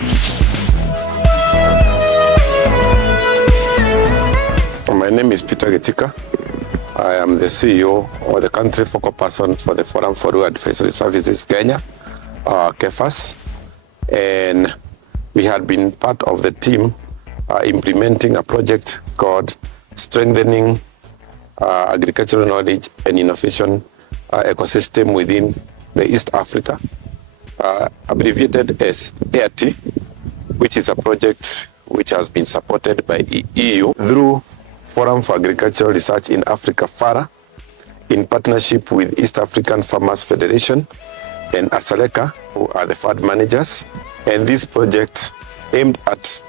My name is Peter Gitika. I am the CEO or the country focal person for the Forum for Rural Advisory Services Kenya, KEFAS, and we had been part of the team implementing a project called Strengthening Agricultural Knowledge and Innovation Ecosystem within the East Africa, abbreviated as AIRTEA, which is a project which has been supported by EU through Forum for Agricultural Research in Africa, FARA, in partnership with East African Farmers Federation and ASALECA, who are the fund managers. And this project aimed at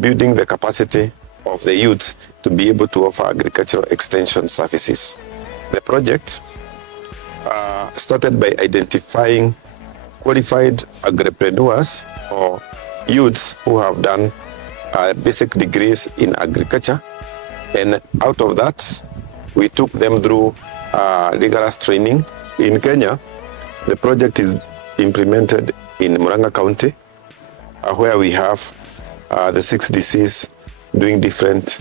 building the capacity of the youth to be able to offer agricultural extension services. The project started by identifying qualified agripreneurs or youths who have done basic degrees in agriculture. And out of that, we took them through rigorous training. In Kenya, the project is implemented in Murang'a County, where we have the 6 DCs doing different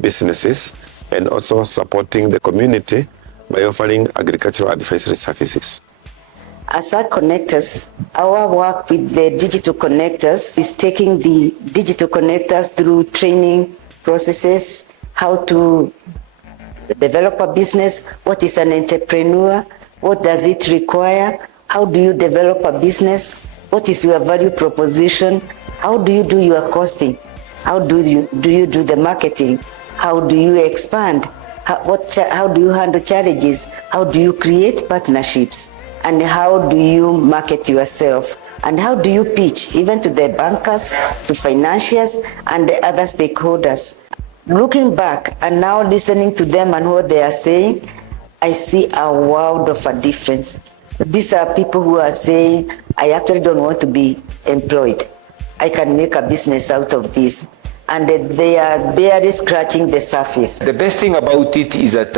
businesses and also supporting the community by offering agricultural advisory services. As our connectors, our work with the digital connectors is taking the digital connectors through training processes, how to develop a business, what is an entrepreneur, what does it require, how do you develop a business, what is your value proposition, how do you do your costing, how do you do the marketing, how do you expand, how do you handle challenges, how do you create partnerships, and how do you market yourself, and how do you pitch even to the bankers, to financiers, and the other stakeholders. Looking back and now listening to them and what they are saying, I see a world of a difference. These are people who are saying, I actually don't want to be employed. I can make a business out of this. And they are barely scratching the surface. The best thing about it is that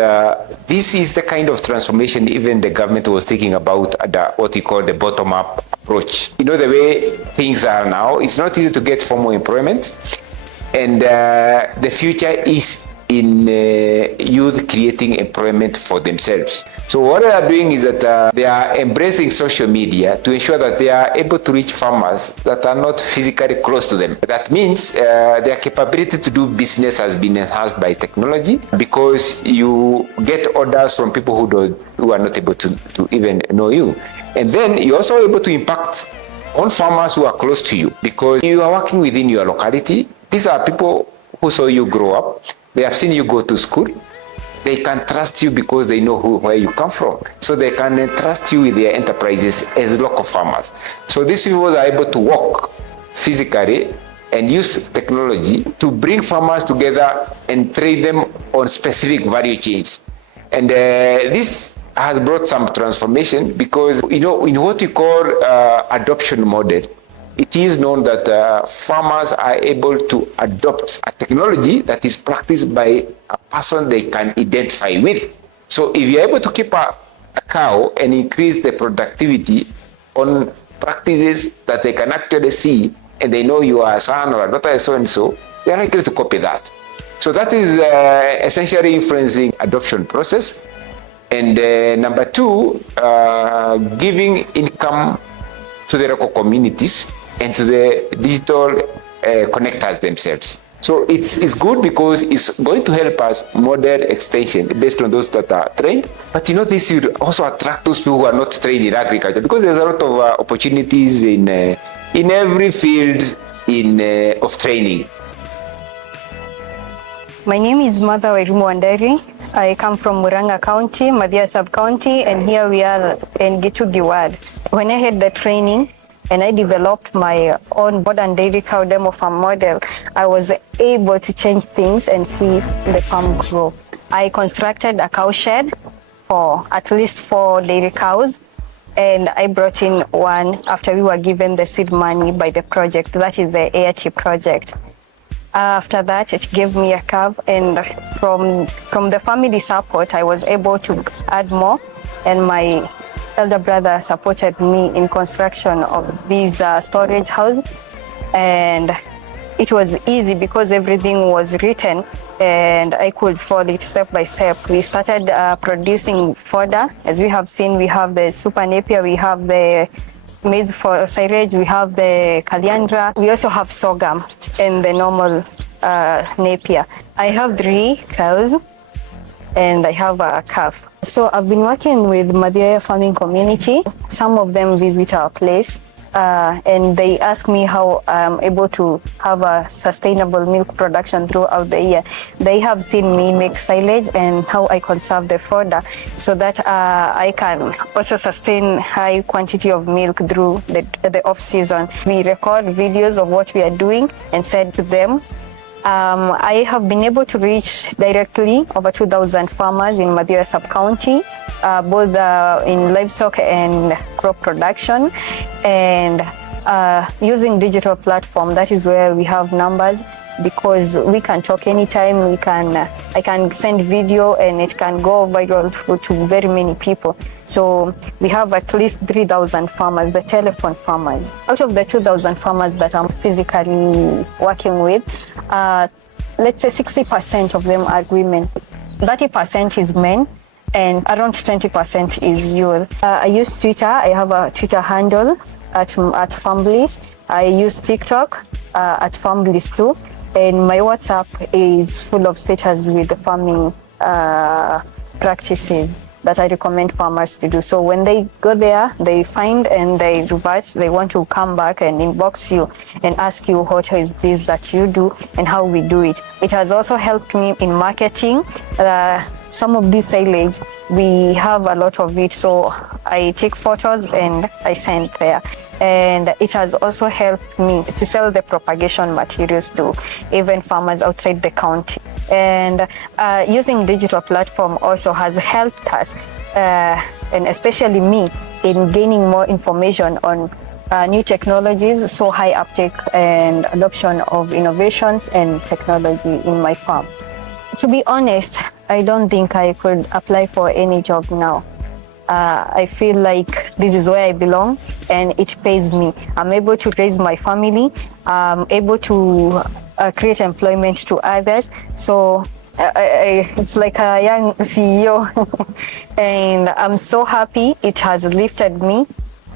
this is the kind of transformation even the government was thinking about what we call the bottom-up approach. You know, the way things are now, it's not easy to get formal employment. And the future is in youth creating employment for themselves. So what they are doing is that they are embracing social media to ensure that they are able to reach farmers that are not physically close to them. That means their capability to do business has been enhanced by technology, because you get orders from people who are not able to even know you. And then you're also able to impact on farmers who are close to you, because you are working within your locality. These are people who saw you grow up. They have seen you go to school. They can trust you because they know where you come from. So they can entrust you with their enterprises as local farmers. So these people are able to work physically and use technology to bring farmers together and trade them on specific value chains. And this has brought some transformation, because, you know, in what we call adoption model, it is known that farmers are able to adopt a technology that is practiced by a person they can identify with. So if you're able to keep a cow and increase the productivity on practices that they can actually see, and they know you are a son or a daughter so-and-so, they're likely to copy that. So that is essentially influencing adoption process. And number two, giving income to the local communities and to the digital connectors themselves. So it's good because it's going to help us model extension based on those that are trained. But you know, this will also attract those people who are not trained in agriculture, because there's a lot of opportunities in every field of training. My name is Martha Wanderi. I come from Murang'a County, Madhya Sub-County, and here we are in Gitugi Ward. When I had the training and I developed my own modern dairy cow demo farm model, I was able to change things and see the farm grow. I constructed a cow shed for at least 4 dairy cows, and I brought in one after we were given the seed money by the project. That is the AIRTEA Project. After that, it gave me a calf, and from the family support, I was able to add more, and my elder brother supported me in construction of these storage houses. and it was easy because everything was written and I could follow it step by step. We started producing fodder. As we have seen, we have the super napier, we have the maize for silage, we have the caliandra, we also have sorghum and the normal napier. I have 3 cows and I have a calf. So I've been working with Madhya farming community. Some of them visit our place and they ask me how I'm able to have a sustainable milk production throughout the year. They have seen me make silage and how I conserve the fodder so that I can also sustain high quantity of milk through the off season. We record videos of what we are doing and send to them. I have been able to reach directly over 2,000 farmers in Madhya sub-county, both in livestock and crop production, and using digital platform. That is where we have numbers, because we can talk anytime. I can send video and it can go viral to very many people. So we have at least 3,000 farmers, the telephone farmers. Out of the 2,000 farmers that I'm physically working with, let's say 60% of them are women, 30% is men, and around 20% is youth. I use Twitter. I have a Twitter handle at Farmbliss. I use TikTok at Farmbliss too. And my WhatsApp is full of status with the farming practices that I recommend farmers to do. So when they go there, they find and they revise, they want to come back and inbox you and ask you what is this that you do and how we do it. It has also helped me in marketing. Some of this silage, we have a lot of it, so I take photos and I send there. And it has also helped me to sell the propagation materials to even farmers outside the county. And using digital platform also has helped us, and especially me, in gaining more information on new technologies, so high uptake and adoption of innovations and technology in my farm. To be honest, I don't think I could apply for any job now. I feel like this is where I belong and it pays me. I'm able to raise my family. I'm able to create employment to others. So it's like a young CEO and I'm so happy. It has lifted me.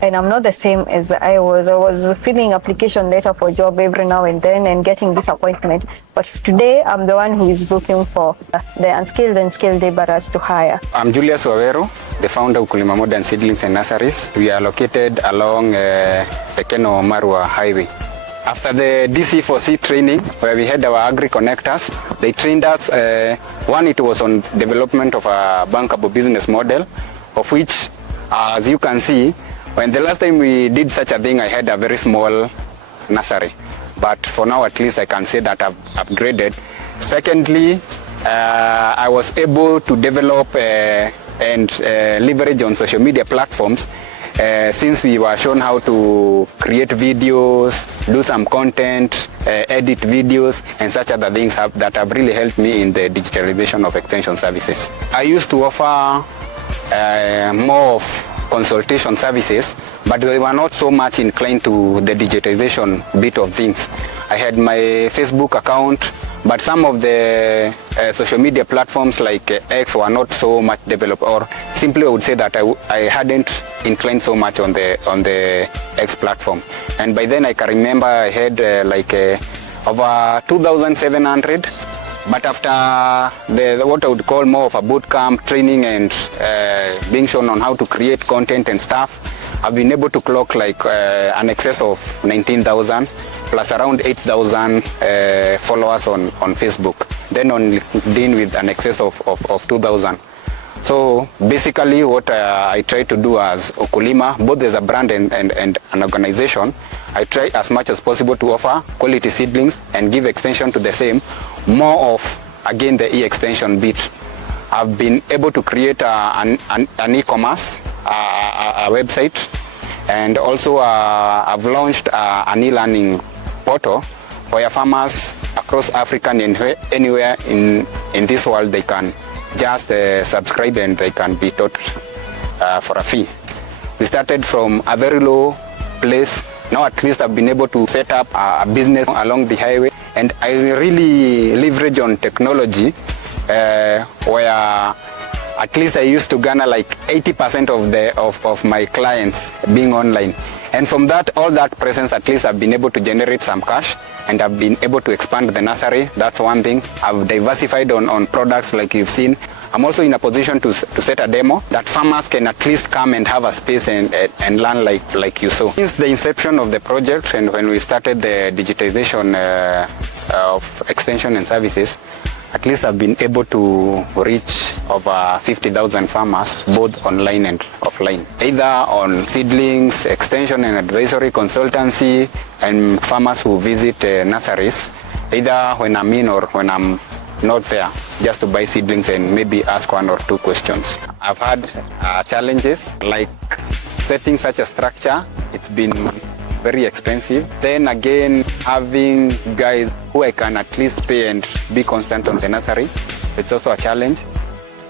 And I'm not the same as I was. I was filling application letter for job every now and then and getting disappointment. But today, I'm the one who is looking for the unskilled and skilled laborers to hire. I'm Julius Wawero, the founder of Ukulima Modern Seedlings and Nurseries. We are located along the Keno-Marua Highway. After the DC4C training, where we had our agri-connectors, they trained us. One, it was on development of a bankable business model, of which, as you can see, when the last time we did such a thing, I had a very small nursery. But for now, at least I can say that I've upgraded. Secondly, I was able to develop and leverage on social media platforms since we were shown how to create videos, do some content, edit videos, and such other things that have really helped me in the digitalization of extension services. I used to offer more of consultation services, but they were not so much inclined to the digitization bit of things. I had my Facebook account, but some of the social media platforms like X were not so much developed, or simply I would say that I hadn't inclined so much on the X platform. And by then I can remember I had over 2,700. But after what I would call more of a boot camp training and being shown on how to create content and stuff, I've been able to clock like an excess of 19,000 plus around 8,000 followers on Facebook. Then on LinkedIn with an excess of 2,000. So basically what I try to do as Ukulima, both as a brand and an organization, I try as much as possible to offer quality seedlings and give extension to the same, more of, again, the e-extension bit. I've been able to create an e-commerce, a website, and also I've launched an e-learning portal where farmers across Africa and anywhere in this world, they can just subscribe and they can be taught for a fee. We started from a very low place Now at least I've been able to set up a business along the highway, and I really leverage on technology where at least I used to garner like 80% of my clients being online. And from that, all that presence, at least I've been able to generate some cash, and I've been able to expand the nursery. That's one thing. I've diversified on products like you've seen. I'm also in a position to set a demo that farmers can at least come and have a space and learn like you saw. Since the inception of the project and when we started the digitization of extension and services, at least I've been able to reach over 50,000 farmers, both online and offline, either on seedlings, extension and advisory consultancy, and farmers who visit nurseries, either when I'm in or when I'm not there, just to buy seedlings and maybe ask one or two questions. I've had challenges like setting such a structure. It's been very expensive. Then again, having guys who I can at least pay and be constant on the nursery, it's also a challenge.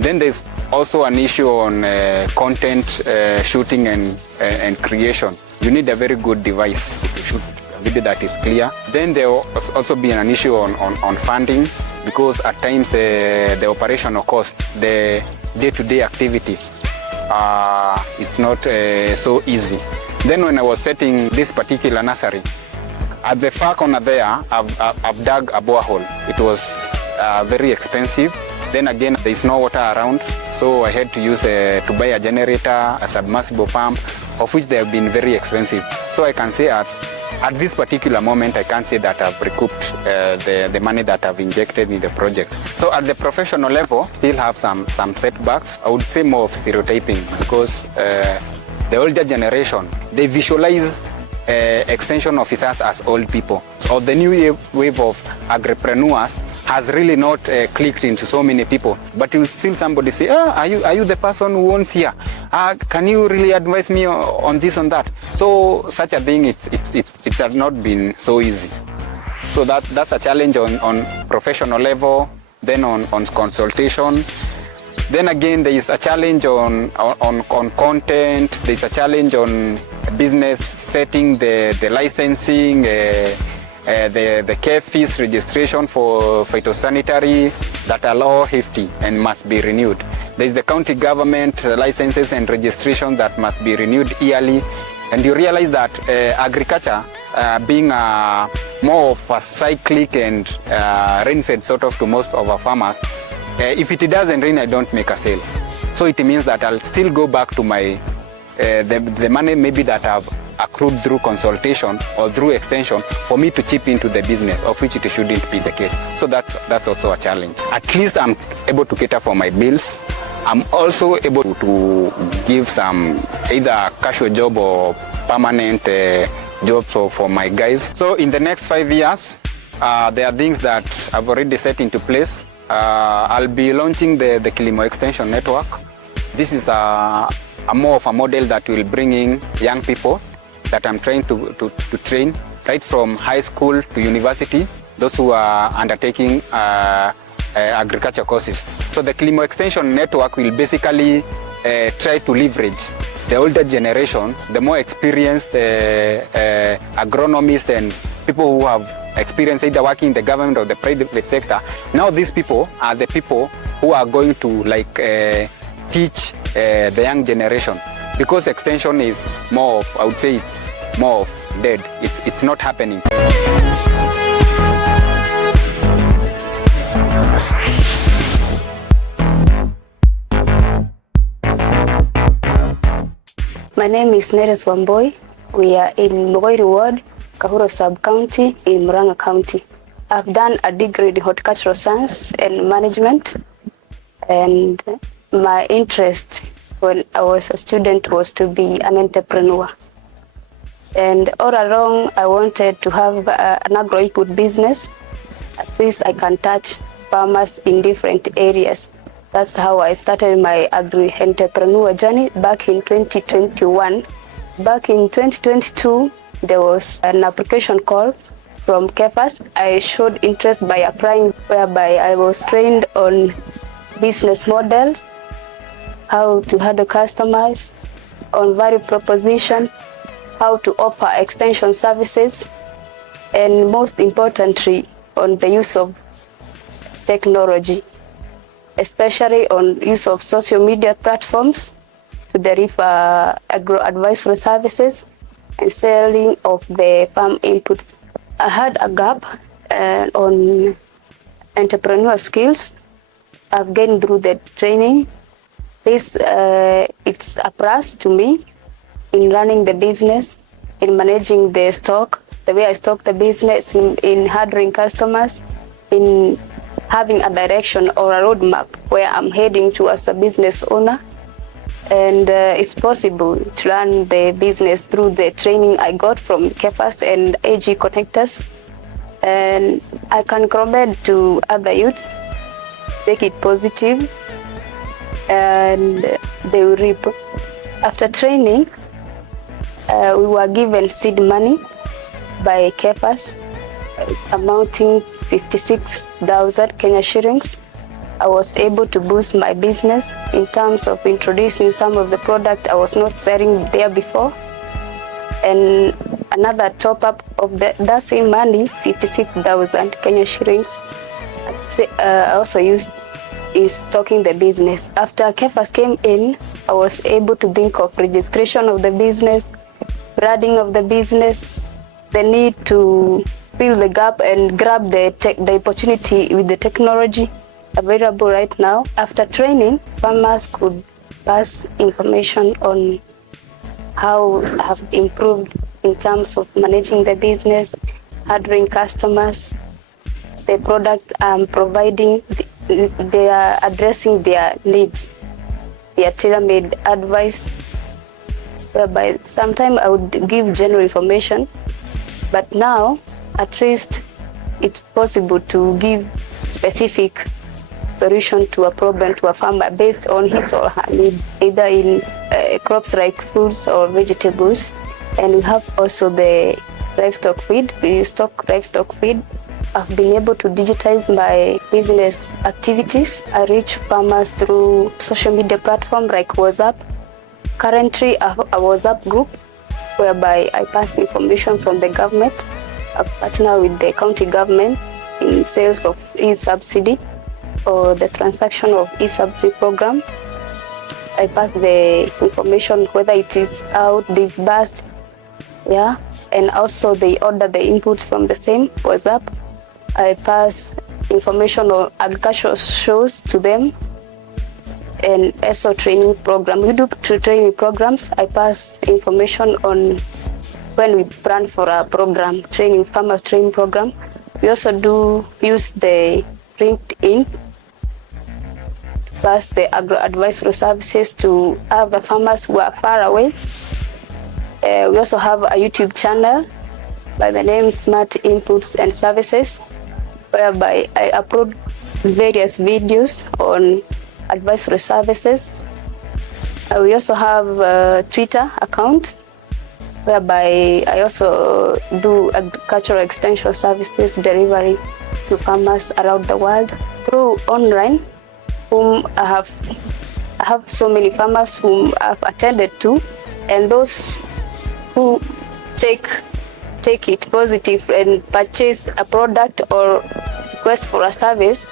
Then there's also an issue on content shooting and creation. You need a very good device to shoot a video that is clear. Then there will also be an issue on funding, because at times the operational cost, the day-to-day activities, it's not so easy. Then when I was setting this particular nursery, at the far corner there, I've dug a borehole. It was very expensive. Then again, there is no water around, so I had to use to buy a generator, a submersible pump, of which they have been very expensive. So I can say at this particular moment, I can't say that I've recouped the money that I've injected in the project. So at the professional level, still have some setbacks. I would say more of stereotyping, because the older generation, they visualize extension officers as old people. So the new wave of agripreneurs has really not clicked into so many people. But you still somebody say, are you the person who owns here? Can you really advise me on this, on that? So such a thing, it has not been so easy. So that's a challenge on professional level, then on consultation. Then again, there is a challenge on content. There is a challenge on business setting, the licensing, the care fees registration for phytosanitary that are all hefty and must be renewed. There is the county government licenses and registration that must be renewed yearly. And you realize that agriculture, being more of a cyclic and rain-fed sort of to most of our farmers, if it doesn't rain, I don't make a sale. So it means that I'll still go back to my the money maybe that I've accrued through consultation or through extension for me to chip into the business, of which it shouldn't be the case. So that's also a challenge. At least I'm able to cater for my bills. I'm also able to give some either casual job or permanent job for my guys. So in the next 5 years, there are things that I've already set into place. I'll be launching the Kilimo Extension Network. This is a more of a model that will bring in young people that I'm trying to train right from high school to university, those who are undertaking agriculture courses. So the Kilimo Extension Network will basically try to leverage the older generation, the more experienced agronomists and people who have experience either working in the government or the private sector. Now these people are the people who are going to teach the young generation, because extension is more of, I would say it's more of dead. It's not happening. My name is Neres Wamboi. We are in Mogoi Ward, Kahuro Sub-County in Murang'a County. I've done a degree in horticultural science and management, and my interest when I was a student was to be an entrepreneur. And all along, I wanted to have an agro-input business. At least I can touch farmers in different areas. That's how I started my agri-entrepreneur journey back in 2021. Back in 2022, there was an application call from KEFAS. I showed interest by applying, whereby I was trained on business models, how to handle customers, on value proposition, how to offer extension services, and most importantly, on the use of technology, especially on use of social media platforms to deliver agro-advisory services and selling of the farm inputs. I had a gap on entrepreneurial skills I've gained through the training. This it's a plus to me in running the business, in managing the stock, the way I stock the business, in handling customers, in having a direction or a roadmap where I'm heading to as a business owner. And it's possible to run the business through the training I got from KEFAS and AG connectors. And I can recommend to other youths, take it positive, and they will reap. After training, we were given seed money by KEFAS, amounting 56,000 Kenya shillings. I was able to boost my business in terms of introducing some of the product I was not selling there before. And another top up of that same money, 56,000 Kenya shillings, I also used in stocking the business. After KEFAS came in, I was able to think of registration of the business, branding of the business, the need to fill the gap and grab the opportunity with the technology available right now. After training, farmers could pass information on how I have improved in terms of managing the business, handling customers, the product I'm providing, they are addressing their needs, their tailor-made advice, whereby sometimes I would give general information, but now at least it's possible to give specific solution to a problem to a farmer based on his or her need, either in crops like fruits or vegetables. And we have also the livestock feed. We stock livestock feed. I've been able to digitize my business activities. I reach farmers through social media platform like WhatsApp. Currently, I have a WhatsApp group whereby I pass information from the government. I partner with the county government in sales of e-subsidy or the transaction of e-subsidy program. I pass the information whether it is out, disbursed, and also they order the inputs from the same WhatsApp. I pass information on agricultural shows to them, and also training program. We do training programs. I pass information on when we plan for a program, farmer training program. We also do use the LinkedIn, plus the agro-advisory services to other farmers who are far away. We also have a YouTube channel by the name Smart Inputs and Services, whereby I upload various videos on advisory services. We also have a Twitter account, whereby I also do agricultural extension services delivery to farmers around the world through online, whom I have so many farmers whom I've attended to, and those who take it positive and purchase a product or request for a service,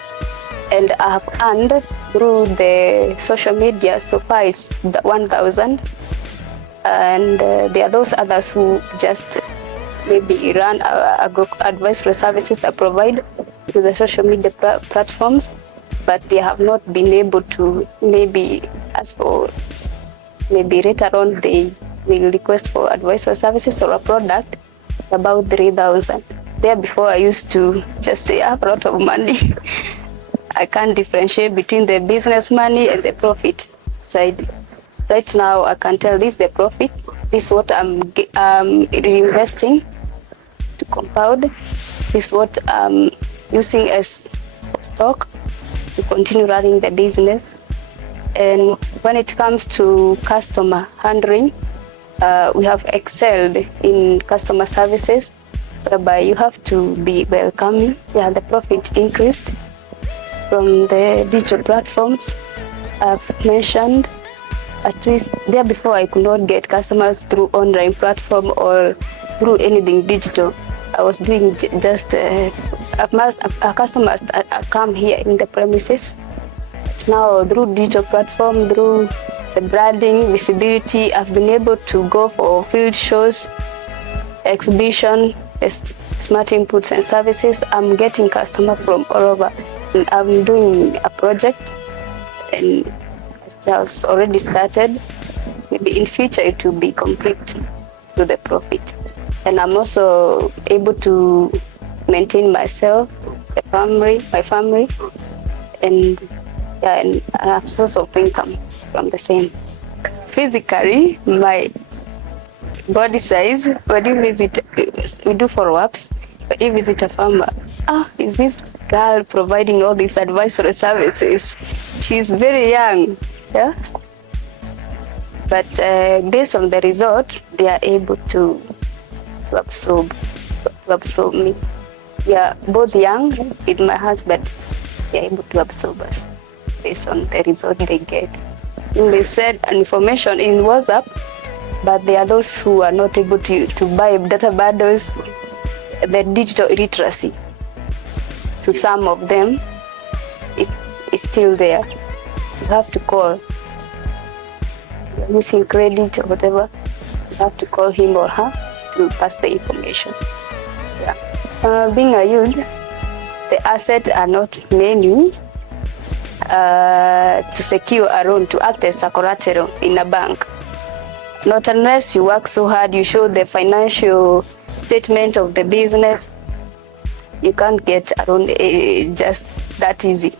and I have earned through the social media so far is 1,000. And there are those others who just maybe run advisory services I provide to the social media platforms, but they have not been able to maybe ask for, maybe later on they will request for advisory services or a product, about 3,000. There before I used to just have a lot of money. I can't differentiate between the business money and the profit side. Right now I can tell this is the profit, this is what I'm reinvesting to compound, this is what I'm using as stock to continue running the business. And when it comes to customer handling, we have excelled in customer services, whereby you have to be welcoming. The profit increased from the digital platforms I've mentioned. At least there before I could not get customers through online platform or through anything digital. I was doing just a customer must come here in the premises. Now through digital platform, through the branding, visibility, I've been able to go for field shows, exhibition, smart inputs and services. I'm getting customers from all over. I'm doing a project and it has already started. Maybe in future it will be complete to the profit. And I'm also able to maintain myself, my family, and I have source of income from the same. Physically, my body size, when you visit, we do follow-ups, but you visit a farmer, is this girl providing all these advisory services? She's very young, yeah? But based on the result, they are able to absorb me. We are both young with my husband. They are able to absorb us based on the result they get. They said information in WhatsApp, but there are those who are not able to buy data bundles, the digital illiteracy. To some of them, it's still there. You have to call. You're missing credit or whatever, you have to call him or her to pass the information. Yeah. Being a youth, the assets are not many to secure a loan, to act as a collateral in a bank. Not unless you work so hard, you show the financial statement of the business, you can't get a loan just that easy.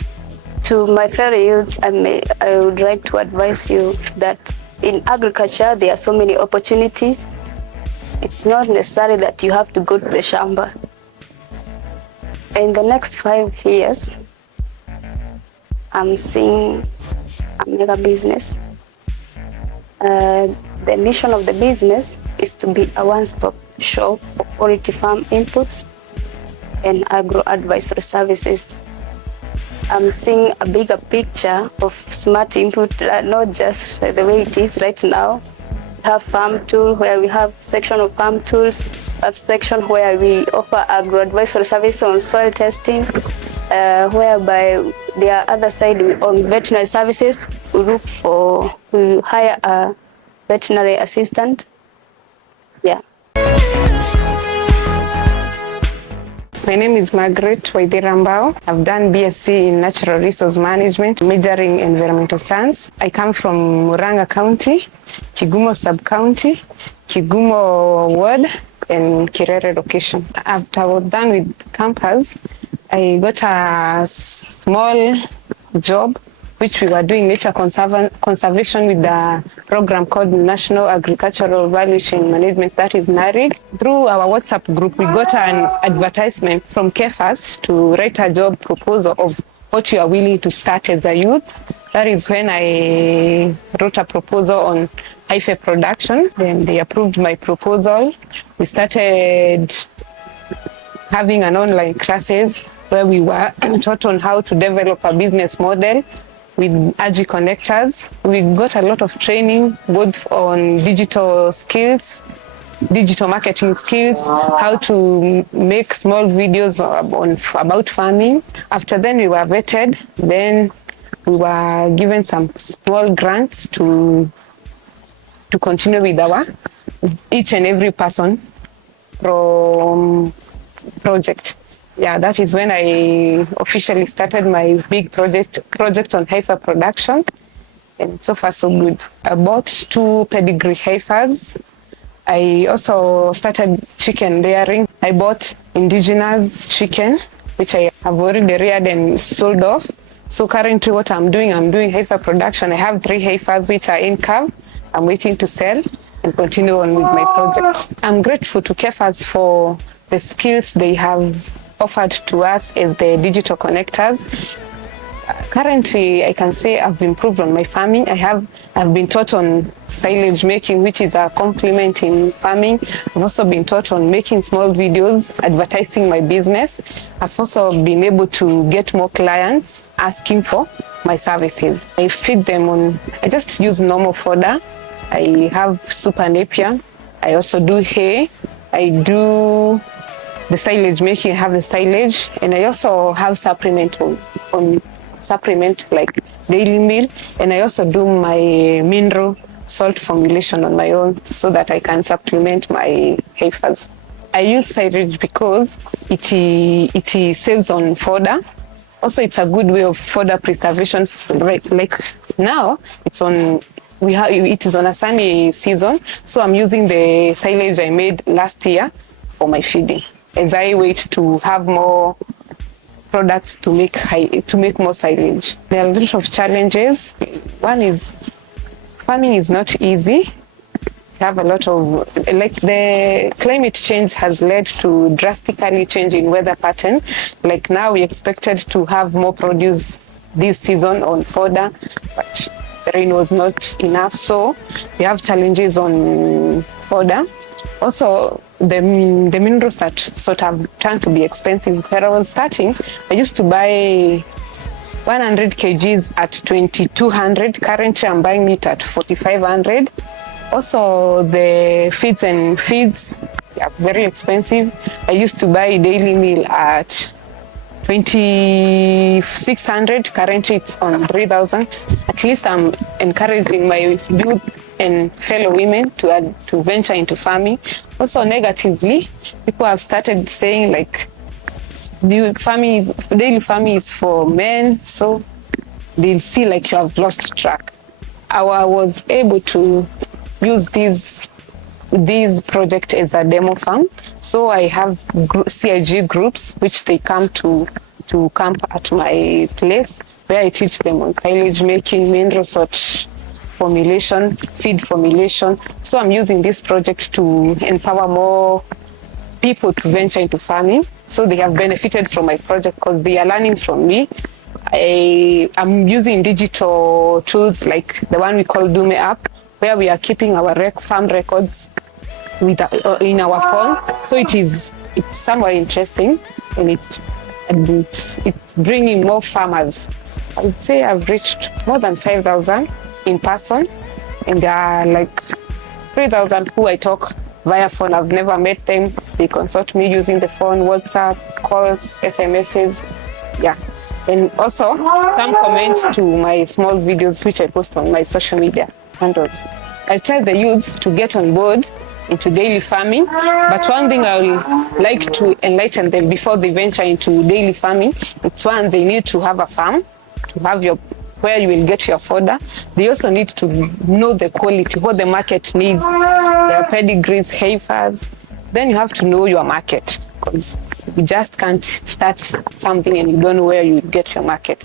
To my fellow youth, I would like to advise you that in agriculture, there are so many opportunities. It's not necessary that you have to go to the shamba. In the next 5 years, I'm seeing a mega business. The mission of the business is to be a one-stop shop for quality farm inputs and agro-advisory services. I'm seeing a bigger picture of smart input, not just the way it is right now. We have farm tool where we have section of farm tools, a section where we offer agro-advisory service on soil testing, whereby the other side on veterinary services, we hire a veterinary assistant. Yeah. My name is Margaret Waithirambao. I've done BSc in Natural Resource Management, majoring in Environmental Science. I come from Murang'a County, Kigumo Sub-County, Kigumo Ward, and Kirere location. After I was done with campus, I got a small job which we were doing nature conservation with the program called National Agricultural Value Chain Management, that is NARIG. Through our WhatsApp group, we got an advertisement from KEFAS to write a job proposal of what you are willing to start as a youth. That is when I wrote a proposal on AIRTEA production. Then they approved my proposal. We started having an online classes where we were taught on how to develop a business model with Agi connectors. We got a lot of training, both on digital skills, digital marketing skills, how to make small videos about farming. After then we were vetted, then we were given some small grants to continue with our each and every person from project. Yeah, that is when I officially started my big project on heifer production, and so far so good. I bought 2 pedigree heifers. I also started chicken rearing. I bought indigenous chicken, which I have already reared and sold off. So currently what I'm doing heifer production. I have 3 heifers which are in calf. I'm waiting to sell and continue on with my project. I'm grateful to KEFAS for the skills they have offered to us as the digital connectors. Currently, I can say I've improved on my farming. I've been taught on silage making, which is a complement in farming. I've also been taught on making small videos, advertising my business. I've also been able to get more clients asking for my services. I feed them on, I just use normal fodder. I have super napier. I also do hay. I do the silage making, I have the silage, and I also have supplement on supplement like daily meal, and I also do my mineral salt formulation on my own so that I can supplement my heifers. I use silage because it saves on fodder. Also, it's a good way of fodder preservation. Like now, it is on a sunny season, so I'm using the silage I made last year for my feeding as I wait to have more products to make more silage. There are a lot of challenges. One is farming is not easy. We have a lot of, like the climate change has led to drastically changing weather pattern. Like now we expected to have more produce this season on fodder, but the rain was not enough. So we have challenges on fodder. Also, the minerals that sort of turned to be expensive. When I was starting, I used to buy 100 kgs at 2,200. Currently, I'm buying it at 4,500. Also, the feeds are very expensive. I used to buy daily meal at 2,600. Currently, it's on 3,000. At least I'm encouraging my youth and fellow women to venture into farming. Also negatively, people have started saying like daily farming is for men, so they'll see like you have lost track. I was able to use this project as a demo farm, so I have CIG groups which they come to camp at my place where I teach them on silage making, mineral salt formulation, feed formulation. So I'm using this project to empower more people to venture into farming. So they have benefited from my project because they are learning from me. I'm using digital tools like the one we call Dume app, where we are keeping our farm records in our phone. So it's somewhat interesting, and it's bringing more farmers. I would say I've reached more than 5,000 in person, and there are like 3,000 who I talk via phone. I've never met them. They consult me using the phone, WhatsApp, calls, SMSs, yeah. And also some comments to my small videos which I post on my social media handles. I tell the youths to get on board into daily farming, but one thing I would like to enlighten them before they venture into daily farming, it's one, they need to have a farm, to have where you will get your fodder. They also need to know the quality, what the market needs, their pedigrees, heifers. Then you have to know your market, because you just can't start something and you don't know where you get your market.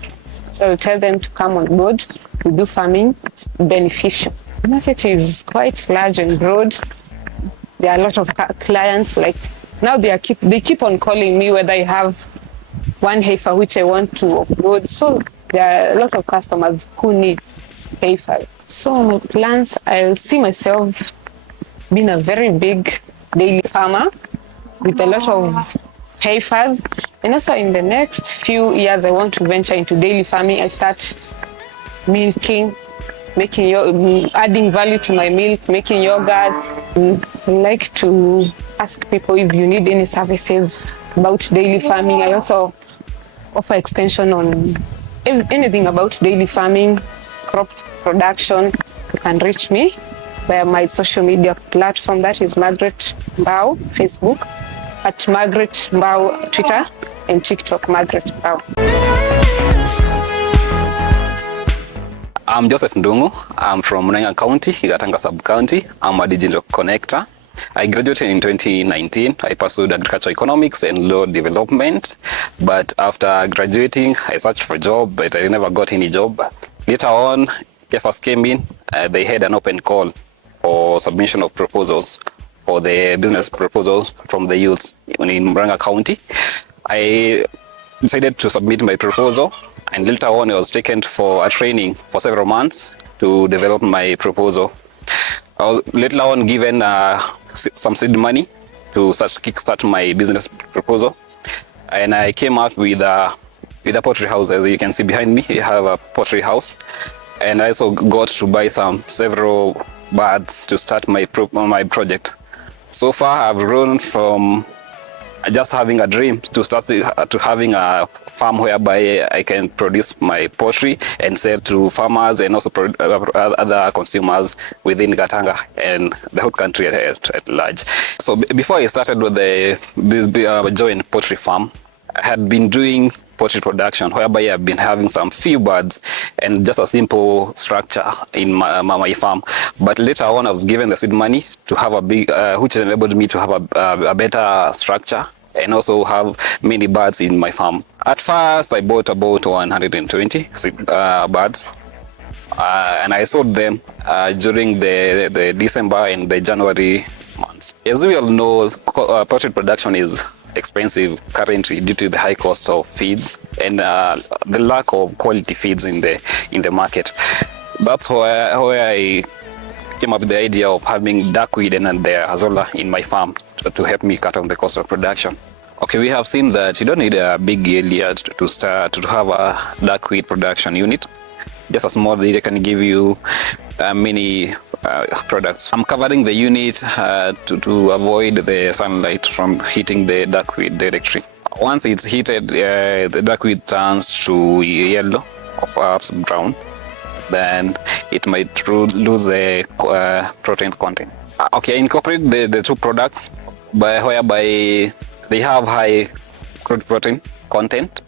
So I'll tell them to come on board to do farming. It's beneficial. The market is quite large and broad. There are a lot of clients. Like now they keep on calling me whether I have one heifer which I want to offload. So there are a lot of customers who need heifers. So my plans, I'll see myself being a very big daily farmer with a lot of heifers. And also in the next few years, I want to venture into daily farming. I start milking, adding value to my milk, making yogurt. I like to ask people if you need any services about daily farming. I also offer extension on anything about daily farming, crop production. You can reach me via my social media platform. That is Margaret Mbao, Facebook, at Margaret Mbao, Twitter, and TikTok, Margaret Mbao. I'm Joseph Ndungu. I'm from Murang'a County, Gatanga Sub-County. I'm a digital connector. I graduated in 2019. I pursued agricultural economics and law development. But after graduating, I searched for a job, but I never got any job. Later on, KFAS came in. They had an open call for submission of proposals for the business proposals from the youths in Murang'a County. I decided to submit my proposal. And later on, I was taken for a training for several months to develop my proposal. I was later on given some seed money to kickstart my business proposal. And I came out with a poultry house. As you can see behind me, I have a poultry house. And I also got to buy several birds to start my project. So far, I've grown from just having a dream to start to having a farm whereby I can produce my poultry and sell to farmers and also other consumers within Gatanga and the whole country at large. So before I started with the joint poultry farm, I had been doing poultry production whereby I've been having some few birds and just a simple structure in my farm. But later on, I was given the seed money to have a big, which enabled me to have a better structure and also have many birds in my farm. At first, I bought about 120 birds. And I sold them during the December and the January months. As we all know, poultry production is expensive currently due to the high cost of feeds and the lack of quality feeds in the market. That's where I came up with the idea of having duckweed and the azolla in my farm to help me cut down the cost of production. Okay, we have seen that you don't need a big area to have a duckweed production unit. Just a small area can give you many products. I'm covering the unit to avoid the sunlight from hitting the duckweed directly. Once it's heated, the duckweed turns to yellow or perhaps brown. Then it might lose the protein content. Okay, incorporate the two products whereby they have high crude protein content,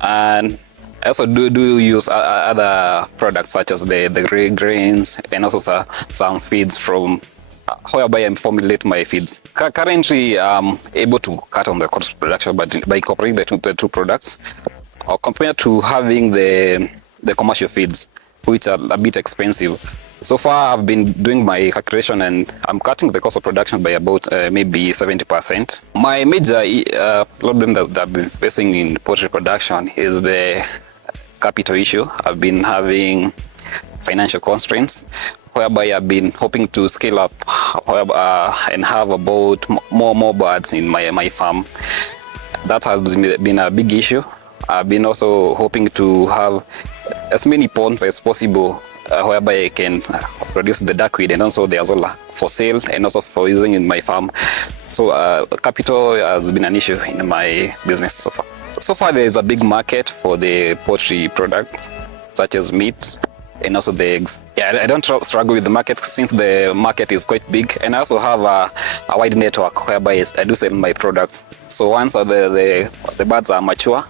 and I also do use other products such as the grains and also some feeds from whereby I formulate my feeds. Currently, I'm able to cut on the cost of production by incorporating the two products, or compared to having the commercial feeds, which are a bit expensive. So far, I've been doing my calculation and I'm cutting the cost of production by about maybe 70%. My major problem that I've been facing in poultry production is the capital issue. I've been having financial constraints, whereby I've been hoping to scale up and have about more birds in my farm. That has been a big issue. I've been also hoping to have as many ponds as possible whereby I can produce the duckweed and also the azolla for sale and also for using in my farm. So capital has been an issue in my business so far. So far, there is a big market for the poultry products, such as meat and also the eggs. Yeah, I don't struggle with the market since the market is quite big, and I also have a wide network whereby I do sell my products. So once the birds are mature,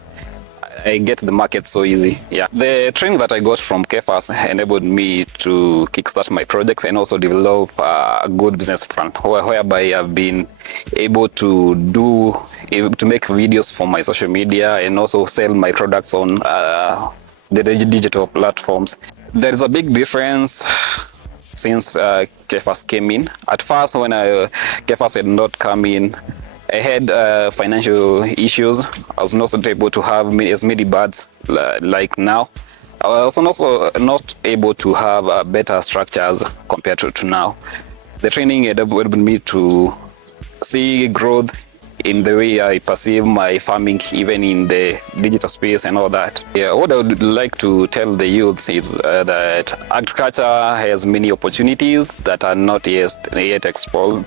I get the market so easy. Yeah, the training that I got from KEFAS enabled me to kickstart my projects and also develop a good business plan, whereby I've been able to make videos for my social media and also sell my products on the digital platforms. There is a big difference since KEFAS came in. At first, when KEFAS had not come in, I had financial issues. I was not able to have as many birds like now. I was also not able to have better structures compared to now. The training enabled me to see growth in the way I perceive my farming, even in the digital space and all that. Yeah, what I would like to tell the youths is that agriculture has many opportunities that are not yet explored.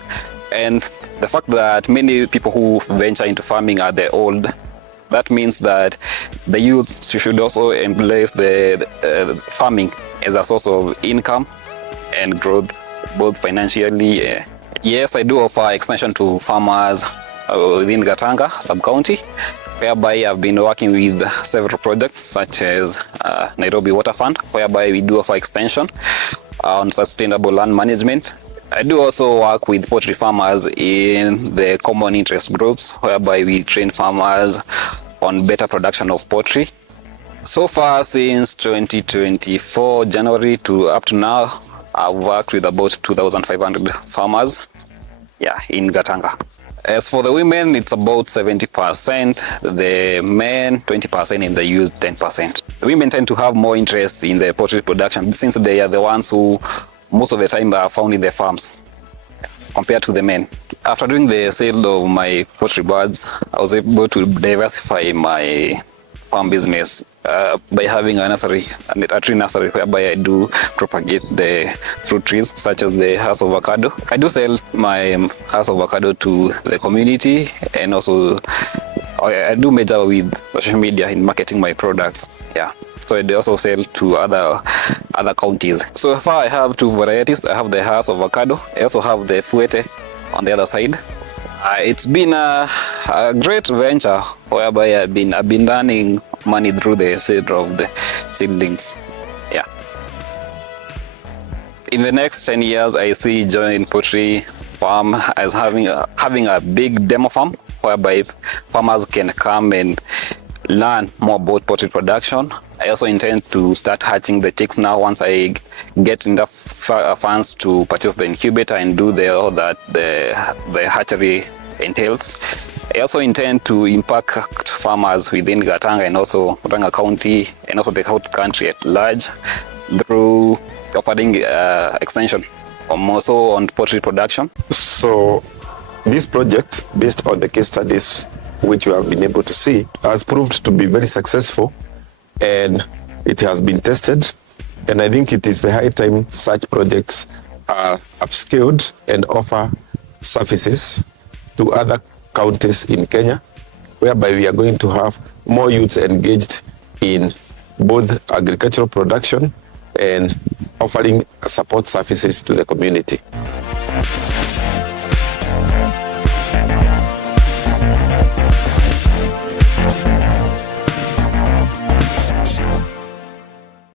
And the fact that many people who venture into farming are the old, that means that the youths should also embrace the farming as a source of income and growth, both financially. Yes, I do offer extension to farmers within Gatanga sub-county, whereby I've been working with several projects such as Nairobi Water Fund, whereby we do offer extension on sustainable land management. I do also work with poultry farmers in the common interest groups, whereby we train farmers on better production of poultry. So far, since 2024 January to up to now, I've worked with about 2,500 farmers, in Gatanga. As for the women, it's about 70%, the men 20%, and the youth 10%. The women tend to have more interest in the poultry production since they are the ones who most of the time are found in the farms compared to the men. After doing the sale of my poultry birds, I was able to diversify my farm business by having a nursery, a tree nursery, whereby I do propagate the fruit trees such as the House of Avocado. I do sell my House of Avocado to the community, and also I do major with social media in marketing my products. Yeah. So I also sell to other counties. So far I have two varieties. I have the House of Avocado. I also have the Fuete on the other side. It's been a great venture whereby I've been earning money through the sale of the seedlings. Yeah. In the next 10 years, I see joint poultry farm as having a big demo farm whereby farmers can come and learn more about poultry production. I also intend to start hatching the chicks now once I get enough funds to purchase the incubator and do all that the hatchery entails. I also intend to impact farmers within Gatanga and also Murang'a County and also the whole country at large through offering extension more so on poultry production. So this project, based on the case studies which you have been able to see, has proved to be very successful, and it has been tested, and I think it is the high time such projects are upscaled and offer services to other counties in Kenya, whereby we are going to have more youths engaged in both agricultural production and offering support services to the community.